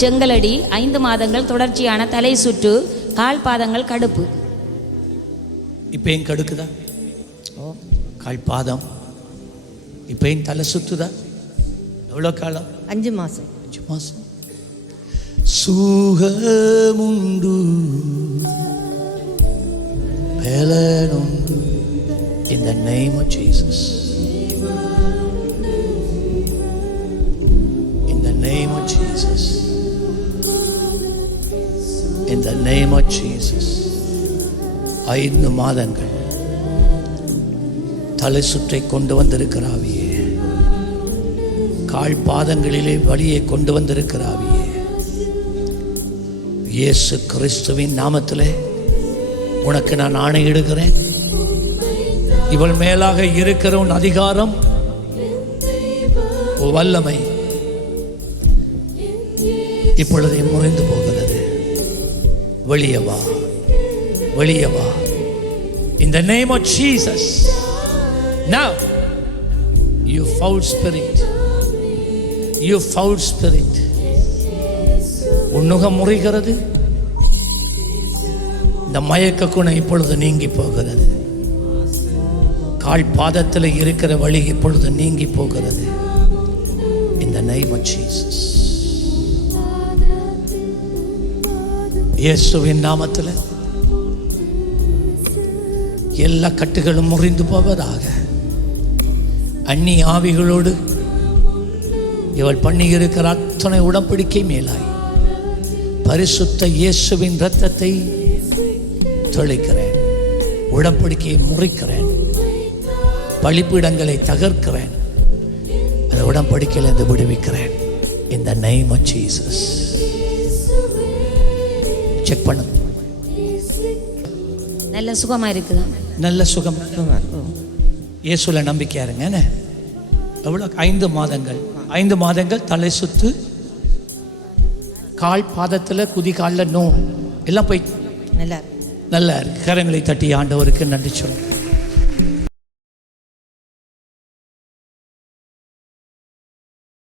செங்கலடி, 5 மாதங்கள் தொடர்ச்சியான தலை சுற்று, கால் பாதங்கள் கடுப்பு. இப்பயும் கடுக்குதா? கால் பாதம் இப்பயும் தலை சுத்துதா? எவ்வளோ காலம்? 5 மாதம். 5 மாதம். சுகமுண்டு பலனுண்டு in the name of Jesus. In the name of Jesus. In the name of Jesus. 5 மாதங்கள் தலை சுற்றை கொண்டு வந்திருக்கிறாவியே, கால் பாதங்களிலே வலியை கொண்டு வந்திருக்கிறாவியே, இயேசு கிறிஸ்துவின் நாமத்திலே உனக்கு நான் ஆணையிடுகிறேன். இவள் மேலாக இருக்கிற உன் அதிகாரம், வல்லமை இப்பொழுதே முறிந்து போகிறது. வெளியே வா, வெளியே வா. In the name of Jesus. Now, you foul spirit, you foul spirit, உன்னுகம் முறிகிறது. இந்த மயக்க குணம் இப்பொழுது நீங்கி போகிறது. கால் பாதத்தில் இருக்கிற வழி இப்பொழுது நீங்கி போகிறது. In the name of Jesus. இயேசுவின் நாமத்தில் எல்லா கட்டுகளும் முறிந்து போவதாக. அந்நிய ஆவிகளோடு இவள் பண்ணி இருக்கிற அத்தனை உடன்படிக்கை மேலாய் பரிசுத்த இயேசுவின் இரத்தத்தை தெளிக்கிறேன். உடன்படிக்கையை முறிக்கிறேன். பலிபீடங்களை தகர்க்கிறேன். அந்த உடன்படிக்கையில் இருந்து விடுவிக்கிறேன். In the name of Jesus. Check பண்ணு. நல்ல சுகமா இருக்குதா? நல்ல சுகம். இயேசுல நம்பிக்கையா இருங்க. எவ்வளோ? 5 மாதங்கள். 5 மாதங்கள் தலை சுத்து, கால் பாதத்தில் குதி காலில் நோ எல்லாம் போய் நல்லா நல்லா இருக்கு. கரங்களை தட்டி ஆண்டவருக்கு நன்றி சொல்லுங்க.